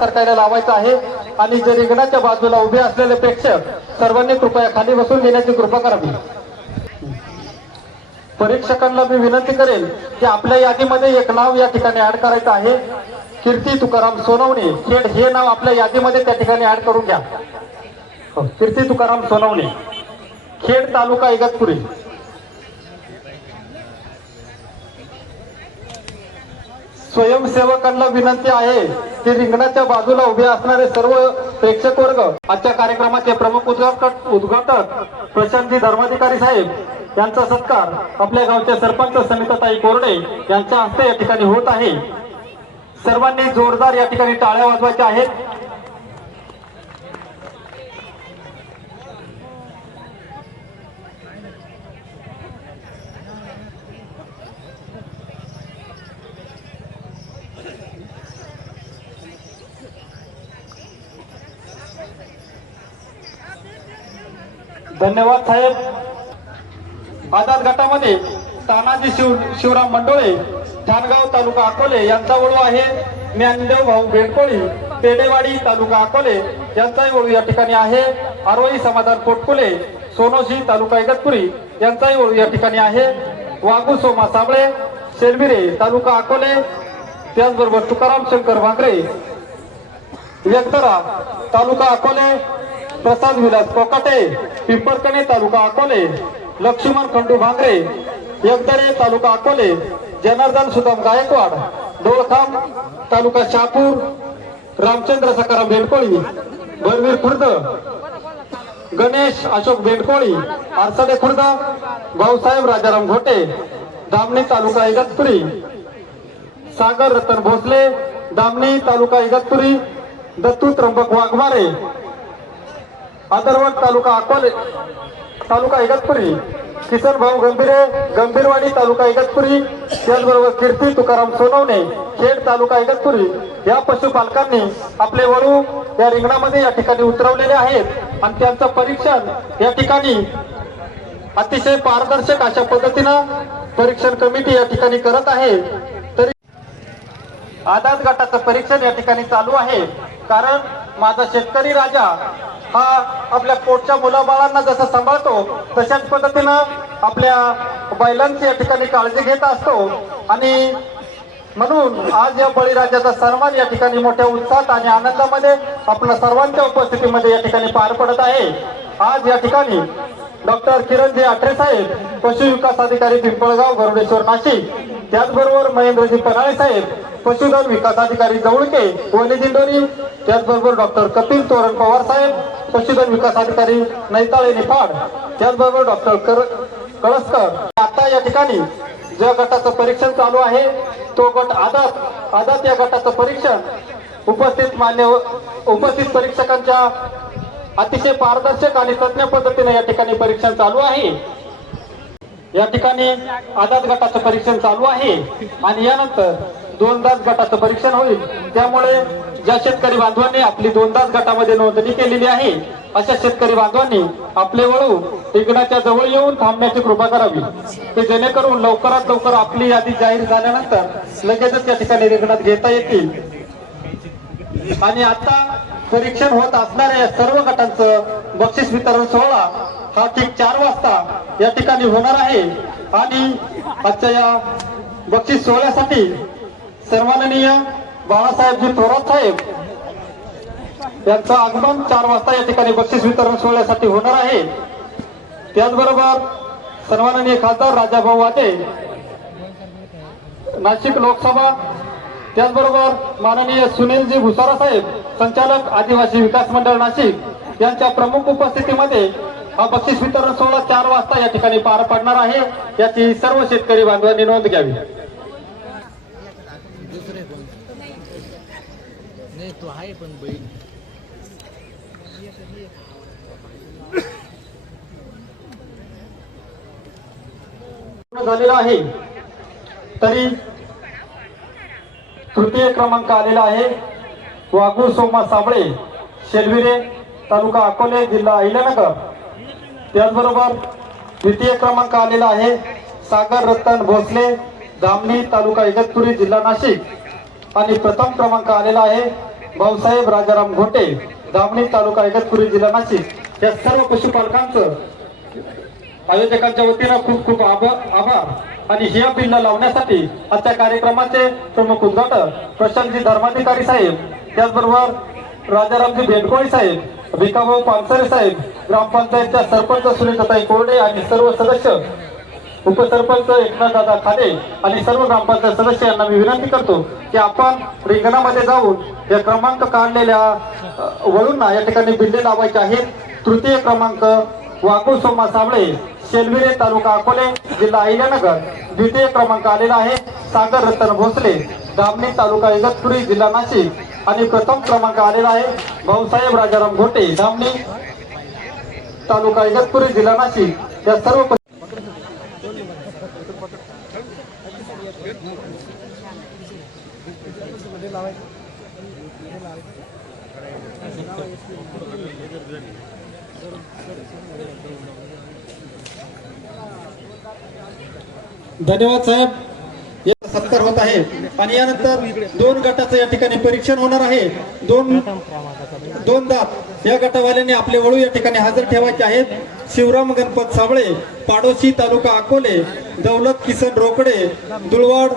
सरकारला लावायचं आहे आणि जे रिंगणाच्या बाजूला उभे असलेले प्रेक्षक सर्वांनी कृपया खाली बसून घेण्याची कृपा करावी। परीक्षकांना मी विनंती करेन की आपल्या यादीमध्ये एक नाव या ठिकाणी ऍड करायचं आहे। कीर्ती तुकाराम सोनवणे खेड हे नाव आपल्या यादीमध्ये त्या ठिकाणी ऍड करून घ्या। कीर्ती तुकाराम सोनवणे खेड तालुका इगतपुरी। स्वयंसेवकांना विनंती आहे की रिंगणाच्या बाजूला उभे असणारे सर्व प्रेक्षक वर्ग आजच्या कार्यक्रमाचे प्रमुख उद्घाटक प्रशांतजी धर्माधिकारी साहेब यांचा सत्कार आपल्या गावच्या सरपंच समिताताई कोरडे यांच्या हस्ते या ठिकाणी होत आहे। सर्वांनी जोरदार या ठिकाणी टाळ्या वाजवायच्या आहेत। धन्यवाद साहेब। आझाद गटामध्ये तानाजी शिवराम मंडोळे ठाणगाव तालुका अकोले यांचा वळू आहे। ज्ञानदेव भाऊ बेंडकोळी पेडेवाडी तालुका अकोले यांचाही वळू या ठिकाणी आहे। आरोही समाधान पोटकुले सोनोशी तालुका इगतपुरी यांचाही वळू या ठिकाणी आहे। वाघू सोमा साबळे शेरबिरे तालुका अकोले त्याचबरोबर तुकाराम शंकर भांगरे व्यक्तरा तालुका अकोले प्रसाद विलास कोकाटे पिंपरकणे तालुका अकोले लक्ष्मण खंडू भांगरे यगदरे तालुका अकोले जनार्दन सुदाम गायकवाड डोळखाम तालुका शहापूर रामचंद्र सकाराम बेंडकोळी बरवीर खुर्द गणेश अशोक बेंडकोळी आरसाडे खुर्द भाऊसाहेब राजाराम घोटे दामणी तालुका इगतपुरी सागर रतन भोसले दामणी तालुका इगतपुरी दत्तू त्र्यंबक वाघमारे आदरवड तालुका अकोले तालुका इगतपुरी किसन भाऊ गंभीरे गंभीरवाडी तालुका इगतपुरी त्याचबरोबर कीर्ती तुकाराम सोनवणे खेड तालुका इगतपुरी या पशुपालकांनी आपले वळू या रिंगणामध्ये या ठिकाणी उतरवलेले आहेत आणि त्यांचं परीक्षण या ठिकाणी अतिशय पारदर्शक अशा पद्धतीनं परीक्षण कमिटी या ठिकाणी करत आहे। तरी आझाद गटाचं परीक्षण या ठिकाणी चालू आहे, कारण माझा शेतकरी राजा हा आपल्या पोटच्या मुलाबाळांना जसं सांभाळतो तशाच पद्धतीनं आपल्या बैलांची या ठिकाणी काळजी घेत असतो आणि म्हणून आज या बळीराजाचा सन्मान या ठिकाणी मोठ्या उत्साहात आणि आनंदामध्ये आपल्या सर्वांच्या उपस्थितीमध्ये या ठिकाणी पार पडत आहे। आज या ठिकाणी डॉक्टर किरणजी आठरे साहेब पशु विकास अधिकारी पिंपळगाव गरुडेश्वर नाशिक त्याचबरोबर महेंद्रजी पराळे साहेब पशुधन विकास अधिकारी जवळके वनेदिंडोरी त्याचबरोबर डॉक्टर कपिल तोरण पवार साहेब पशुधन विकास अधिकारी नैताळे निफाड त्याचबरोबर डॉक्टर कळसकर। आता या ठिकाणी ज्या गटाचं परीक्षण चालू आहे तो गट आदात या गटाचं परीक्षण उपस्थित परीक्षकांच्या अतिशय पारदर्शक आणि तज्ञ पद्धतीने या ठिकाणी परीक्षण चालू आहे। या ठिकाणी आझाद गटाचं परीक्षण चालू आहे आणि यानंतर दोनदाच गटाचं परीक्षण होईल। त्यामुळे ज्या शेतकरी बांधवांनी आपली दोनदाच गटामध्ये नोंदणी केलेली आहे अशा शेतकरी बांधवांनी आपले वळू रिंगणाच्या जवळ येऊन थांबण्याची कृपा करावी, की जेणेकरून लवकरात लवकर आपली यादी जाहीर झाल्यानंतर लगेचच या ठिकाणी रिंगणात घेता येतील। आणि आता परीक्षण होत असणाऱ्या सर्व गटांचं बक्षीस वितरण सोहळा हा ठीक 4 वाजता या ठिकाणी होणार आहे आणि आजच्या या बक्षीस सोहळ्यासाठी सन्माननीय बाळासाहेबजी थोरात साहेब यांचं आगमन 4 वाजता या ठिकाणी बक्षीस वितरण सोहळ्यासाठी होणार आहे। त्याचबरोबर सन्माननीय खासदार राजाभाऊ वाटे नाशिक लोकसभा त्याचबरोबर माननीय सुनीलजी भुसारा साहेब संचालक आदिवासी विकास मंडळ नाशिक यांच्या प्रमुख उपस्थितीमध्ये हा बक्षीस वितरण सोहळा 4 वाजता या ठिकाणी पार पडणार आहे, याची सर्व शेतकरी बांधवांनी नोंद घ्यावी. दुसरे कोण नाही, तो आहे पण बहीण झालेला आहे. तरी तृतीय क्रमांक आलेला आहे वाघू सोमा साबळे, शेलविरे, तालुका अकोले, जिल्हा अहिल्यानगर. त्याचबरोबर द्वितीय क्रमांक आलेला आहे सागर रतन भोसले, धामणी, तालुका इगतपुरी, जिल्हा नाशिक. आणि प्रथम क्रमांक आलेला आहे भाऊसाहेब राजाराम घोटे, धामणी, तालुका इगतपुरी, जिल्हा नाशिक. या सर्व पशुपालकांचं आयोजकांच्या वतीनं खूप खूप आभार. आणि ह्या बिल्ला लावण्यासाठी आजच्या कार्यक्रमाचे प्रमुख उद्घाटक प्रशांतजी धर्माधिकारी साहेब, त्याचबरोबर राजारामजी भेंडकोळी साहेब, भिकाभाऊ पानसरे साहेब, ग्रामपंचायतच्या सरपंच सुनीताताई कोरडे आणि सर्व सदस्य, उपसरपंच एकनाथदादा खाडे आणि सर्व ग्रामपंचायत सदस्य यांना मी विनंती करतो की आपण रिंगणामध्ये जाऊन या क्रमांक काढलेल्या वळूंना या ठिकाणी बिल्ले लावायचे आहेत. तृतीय क्रमांक वाघू सोमा साबळे, शेलविरे, तालुका अकोले, जिल्हा अहिल्यानगर. द्वितीय क्रमांक आलेला आहे सागर रतन भोसले, धामणी, तालुका इगतपुरी, जिल्हा नाशिक. आणि प्रथम क्रमांक आलेला आहे भाऊसाहेब राजाराम घोटे, धामणी, तालुका इगतपुरी, जिल्हा नाशिक. या सर्व धन्यवाद साहेब. सत्कार होत आहे आणि यानंतर 2 गटाचं या ठिकाणी परीक्षण होणार आहे. दोन दात या गटावाल्यांनी आपले वळू या ठिकाणी हजर ठेवायचे आहेत. शिवराम गणपत साबळे, पाडोशी, तालुका अकोले, दौलत किसन रोकडे, दुळवाड,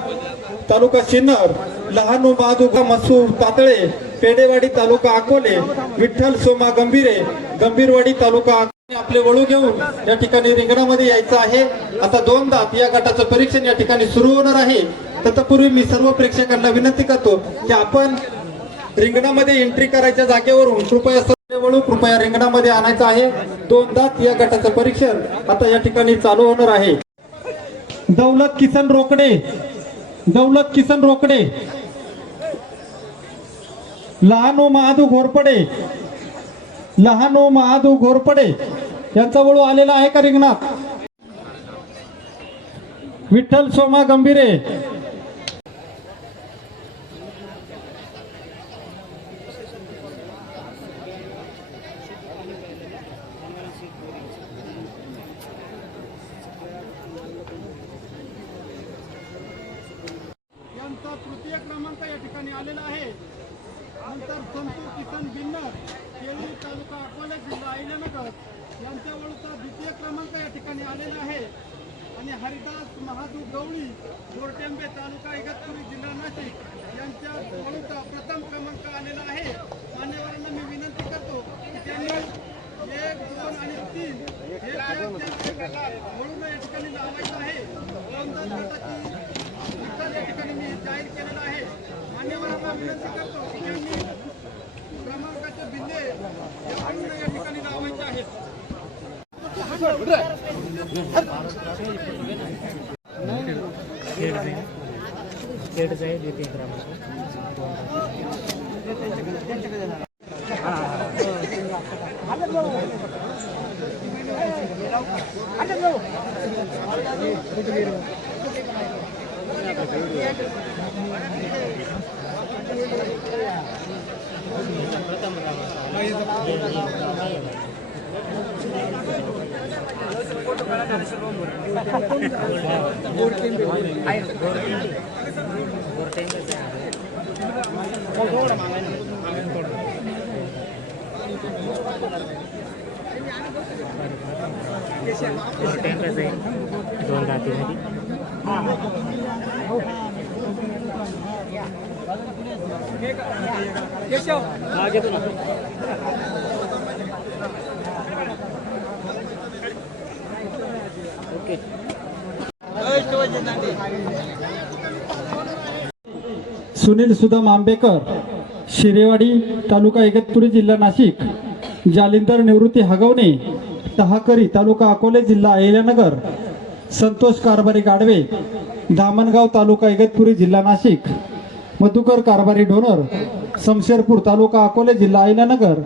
तालुका सिन्नर, लहानू महादुगा मसूर तातळे, पेडेवाडी, तालुका अकोले, विठ्ठल सोमा गंभीरे, गंभीरवाडी, तालुका. आपले वळू घेऊन या ठिकाणी रिंगणामध्ये यायचं आहे. आता 2 दात या गटाचं परीक्षण या ठिकाणी सुरू होणार आहे. तत्पूर्वी मी सर्व प्रेक्षकांना विनंती करतो की आपण रिंगणामध्ये एंट्री करायच्या जागेवरून कृपया रिंगणामध्ये आणायचं आहे. 2 दात या गटाचं परीक्षण आता या ठिकाणी चालू होणार आहे. दौलत किसन रोकडे, लहानू महादू घोरपडे यांचा वळू आलेला आहे का रिंगणात? विठ्ठल सोमा गंभीरे, यांचा तृतीय क्रमांक या ठिकाणी आलेला आहे. नंतर संतू किसन बिन्नर, केळी, तालुका अकोले, जिल्हा अहिल्यानगर यांच्या वळूचा द्वितीय क्रमांक या ठिकाणी आलेला आहे. आणि हरिदास महादू गवळी, गोरटेंबे, तालुका इगतपुरी, जिल्हा नाशिक यांच्या वळूचा प्रथम क्रमांक आलेला आहे. मान्यवरांना मी विनंती करतो की त्यांनी 1, 2 आणि 3 हे वळून या ठिकाणी लावायचं आहे. 2 गटाची निकाल या ठिकाणी मी जाहीर केलेला आहे. मान्यवरांना विनंती करतो की त्यांनी क्रमांकाचे बिल्ले या वळून या ठिकाणी लावायचे आहेत. दोन दातीमध्ये ओके. सुनील सुदाम आंबेकर, शिरेवाडी, तालुका इगतपुरी, जिल्हा नाशिक. जालिंदर निवृत्ती हगवणे, टहाकरी तालुका अकोले जिल्हा अहिल्यानगर, संतोष कारभारी गाडवे धामणगाव तालुका इगतपुरी जिल्हा नाशिक, मधुकर कारभारी डोनर शमशेरपूर तालुका अकोले जिल्हा अहिल्यानगर,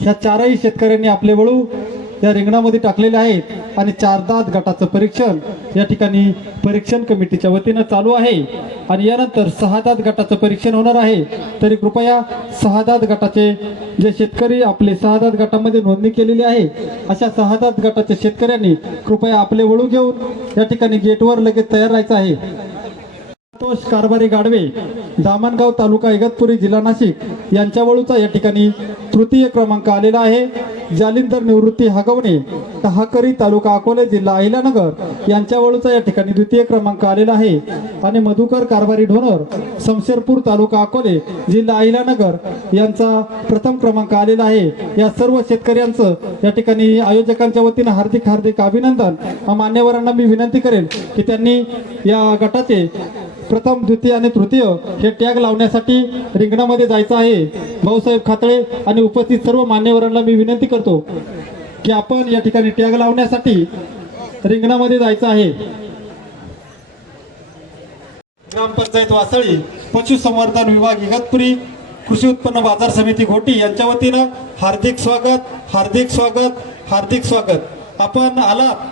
ह्या चारही शेतकऱ्यांनी आपले वळू या रिंगणामध्ये टाकलेले आहेत आणि 4 दात गटाचं परीक्षण या ठिकाणी परीक्षण कमिटीच्या वतीनं चालू आहे आणि यानंतर 6 दात गटाचं परीक्षण होणार आहे। तरी कृपया 6 दात गटाचे जे शेतकरी आपले 6 दात गटामध्ये नोंदणी केलेली आहे अशा 6 दात गटाच्या शेतकऱ्यांनी कृपया आपले वळू घेऊन या ठिकाणी गेटवर लगेच तयार राहायचं आहे। संतोष कारभारी गाडवे धामणगाव तालुका इगतपुरी जिल्हा नाशिक यांच्या वळूचा या ठिकाणी तृतीय क्रमांक आलेला आहे। जालिंदर निवृत्ती हगवणे टहाकरी तालुका अकोले जिल्हा अहिल्यानगर यांच्या वळूचा या ठिकाणी द्वितीय क्रमांक आलेला आहे आणि मधुकर कारभारी ढोनर शमशेरपूर तालुका अकोले जिल्हा अहिल्यानगर यांचा प्रथम क्रमांक आलेला आहे। या सर्व शेतकऱ्यांचं या ठिकाणी आयोजकांच्या वतीनं हार्दिक हार्दिक अभिनंदन। मान्यवरांना मी विनंती करेन की त्यांनी या गटाचे प्रथम द्वितीय आणि तृतीय हे टॅग लावण्यासाठी रिंगणामध्ये जायचं आहे। भाऊसाहेब खातळे आणि उपस्थित सर्व मान्यवरांना मी विनंती करतो की आपण या ठिकाणी टॅग लावण्यासाठी रिंगणामध्ये जायचं आहे। ग्रामपंचायत वासळी, पशुसंवर्धन विभाग इगतपुरी, कृषी उत्पन्न बाजार समिती घोटी यांच्या वतीनं हार्दिक स्वागत, हार्दिक स्वागत, हार्दिक स्वागत। आपण आलात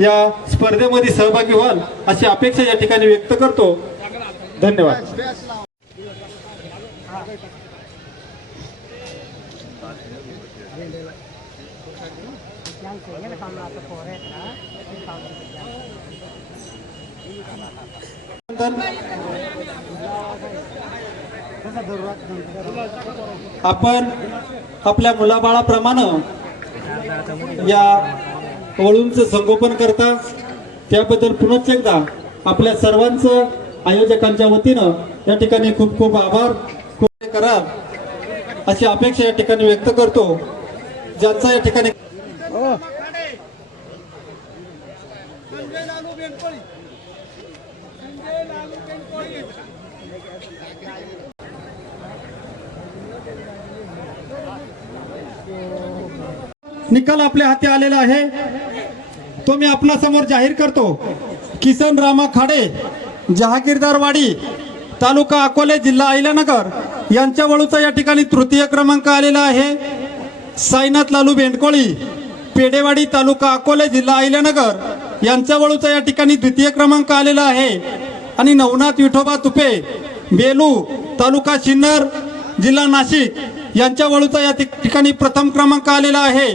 या स्पर्धेमध्ये सहभागी व्हाल अशी अपेक्षा या ठिकाणी व्यक्त करतो। धन्यवाद। आपण आपल्या मुलाबाळाप्रमाणे या वळूंचं संगोपन करता त्याबद्दल पुनश्च एकदा आपल्या सर्वांचं आयोजकांच्या वतीनं या ठिकाणी खूप खूप आभार, खूप कराल अशी अपेक्षा या ठिकाणी व्यक्त करतो। ज्यांचा या ठिकाणी निकाल आपल्या हाती आलेला आहे तो मी आपल्या समोर जाहीर करतो। किसन रामा खाडे जहागीरदारवाडी तालुका अकोले जिल्हा अहिल्यानगर यांच्या वळूचा या ठिकाणी तृतीय क्रमांक आलेला आहे। साईनाथ लालू बेंडकोळी पेडेवाडी तालुका अकोले जिल्हा अहिल्यानगर यांच्या वळूचा या ठिकाणी द्वितीय क्रमांक आलेला आहे आणि नवनाथ विठोबा तुपे बेलू तालुका सिन्नर जिल्हा नाशिक यांच्या वळूचा या ठिकाणी प्रथम क्रमांक आलेला आहे।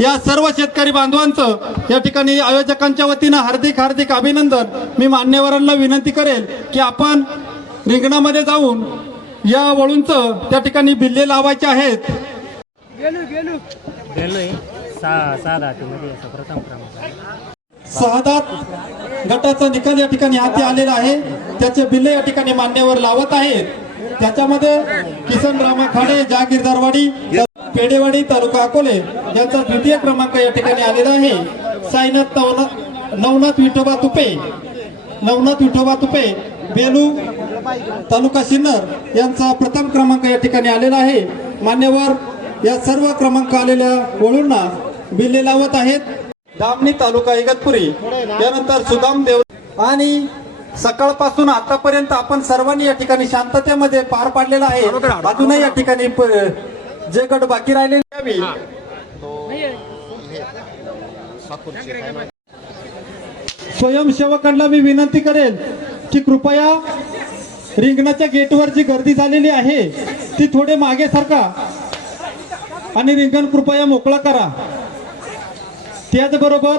या सर्व शेतकरी बांधवांचं या ठिकाणी आयोजकांच्या वतीनं हार्दिक हार्दिक अभिनंदन। मी मान्यवरांना विनंती करेल की आपण रिंगणामध्ये जाऊन या वळूंचं त्या ठिकाणी बिल्ले लावायचे आहेत। प्रथम क्रमांक 6 दात गटाचा निकाल या ठिकाणी हाती आलेला आहे, त्याचे बिल्ले या ठिकाणी मान्यवर लावत आहेत। त्याच्यामध्ये किसन रामा खाडे जहागीरदारवाडी पेडेवाडी तालुका अकोले यांचा द्वितीय क्रमांक या ठिकाणी आलेला आहे। साईनाथ नवनाथ विठोबा तुपे बेलू तालुका सिन्नर यांचा प्रथम क्रमांक या ठिकाणी आलेला आहे। मान्यवर या सर्व क्रमांक आलेल्या वळूंना बिल्ले लावत आहेत। धामणी तालुका इगतपुरी यानंतर सुदाम देव आणि सकाळपासून आतापर्यंत आपण सर्वांनी या ठिकाणी शांततेमध्ये पार पाडलेला आहे। अजूनही या ठिकाणी जे गट बाकी राहिलेले स्वयंसेवकांना मी विनंती करेल की कृपया रिंगणाच्या गेटवर जी गर्दी झालेली आहे ती थोडे मागे सरका आणि रिंगण कृपया मोकळा करा। त्याचबरोबर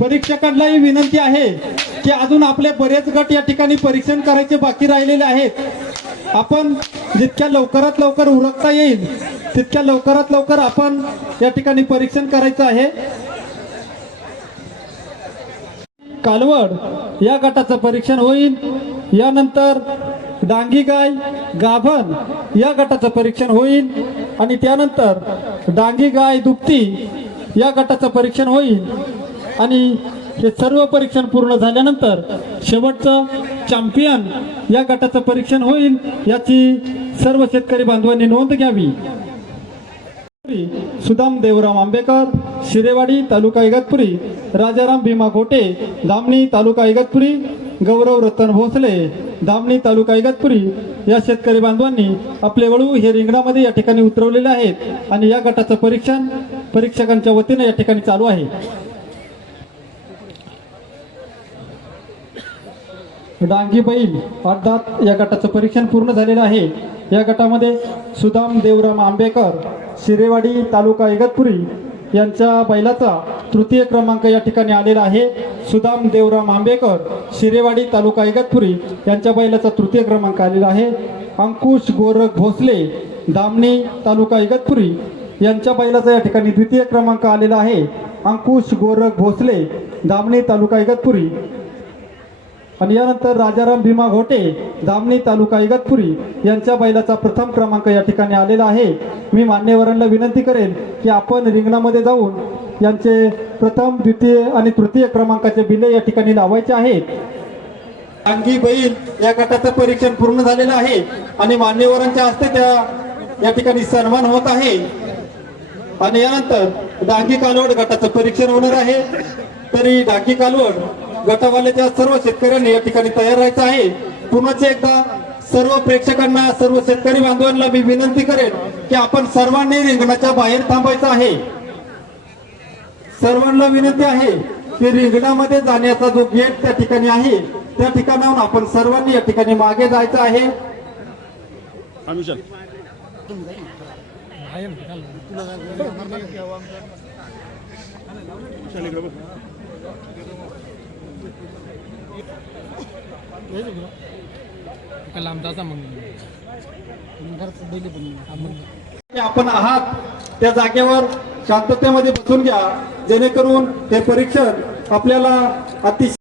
परीक्षकांनाही विनंती आहे की अजून आपले बरेच गट या ठिकाणी परीक्षण करायचे बाकी राहिलेले आहेत। आपण जितक्या लवकरात लवकर उरकता येईल तितक्या लवकरात लवकर आपण या ठिकाणी परीक्षण करायचं आहे। कालवड या गटाचं परीक्षण होईल, यानंतर डांगी गाय गाभण या गटाचं परीक्षण होईल आणि त्यानंतर डांगी गाय दुपती या गटाचं परीक्षण होईल आणि हे सर्व परीक्षण पूर्ण झाल्यानंतर शेवटचं चॅम्पियन या गटाचं परीक्षण होईल। याची सर्व शेतकरी बांधवांनी नोंद घ्यावी। सुदाम देवराम आंबेकर, शिरेवाडी तालुका इगतपुरी, राजाराम भीमा गोटे, धामणी तालुका इगतपुरी, गौरव रतन भोसले, धामणी तालुका इगतपुरी या शेतकरी बांधवांनी आपले वळू हे रिंगणामध्ये या ठिकाणी उतरवलेले आहेत आणि या गटाचं परीक्षण परीक्षकांच्या वतीने या ठिकाणी चालू आहे. डांगी बैल अर्थात या गटाचं परीक्षण पूर्ण झालेलं आहे. या गटामध्ये सुदाम देवराम आंबेकर, शिरेवाडी तालुका इगतपुरी यांच्या बैलाचा तृतीय क्रमांक या ठिकाणी आलेला आहे. सुदाम देवराम आंबेकर, शिरेवाडी तालुका इगतपुरी यांच्या बैलाचा तृतीय क्रमांक आलेला आहे. अंकुश गोरख भोसले, धामणी तालुका इगतपुरी यांच्या बैलाचा या ठिकाणी द्वितीय क्रमांक आलेला आहे. अंकुश गोरख भोसले, धामणी तालुका इगतपुरी. आणि यानंतर राजाराम भीमा घोटे, धामणी तालुका इगतपुरी यांच्या बैलाचा प्रथम क्रमांक या ठिकाणी आलेला आहे. मी मान्यवरांना विनंती करेन की आपण रिंगणामध्ये जाऊन यांचे प्रथम, द्वितीय आणि तृतीय क्रमांकाचे बिले या ठिकाणी लावायचे आहेत. डांगी बैल या गटाचं परीक्षण पूर्ण झालेलं आहे आणि मान्यवरांच्या हस्ते त्या या ठिकाणी सन्मान होत आहे. आणि यानंतर डांगी कालवड गटाचं परीक्षण होणार आहे. तरी डांगी कालवड गटावाल्याच्या सर्व शेतकऱ्यांनी या ठिकाणी तयार राहायचं आहे. पुन्हा एकदा सर्व प्रेक्षकांना, सर्व शेतकरी बांधवांना मी विनंती करेन की आपण सर्वांनी रिंगणाच्या बाहेर थांबायचं आहे. सर्वांना विनंती आहे की रिंगणामध्ये जाण्याचा जो गेट त्या ठिकाणी आहे त्या ठिकाणाहून आपण सर्वांनी या ठिकाणी मागे जायचं आहे. आपण आहात त्या जागेवर शांततेमध्ये बसून घ्या, जेणेकरून हे परीक्षण आपल्याला अतिशय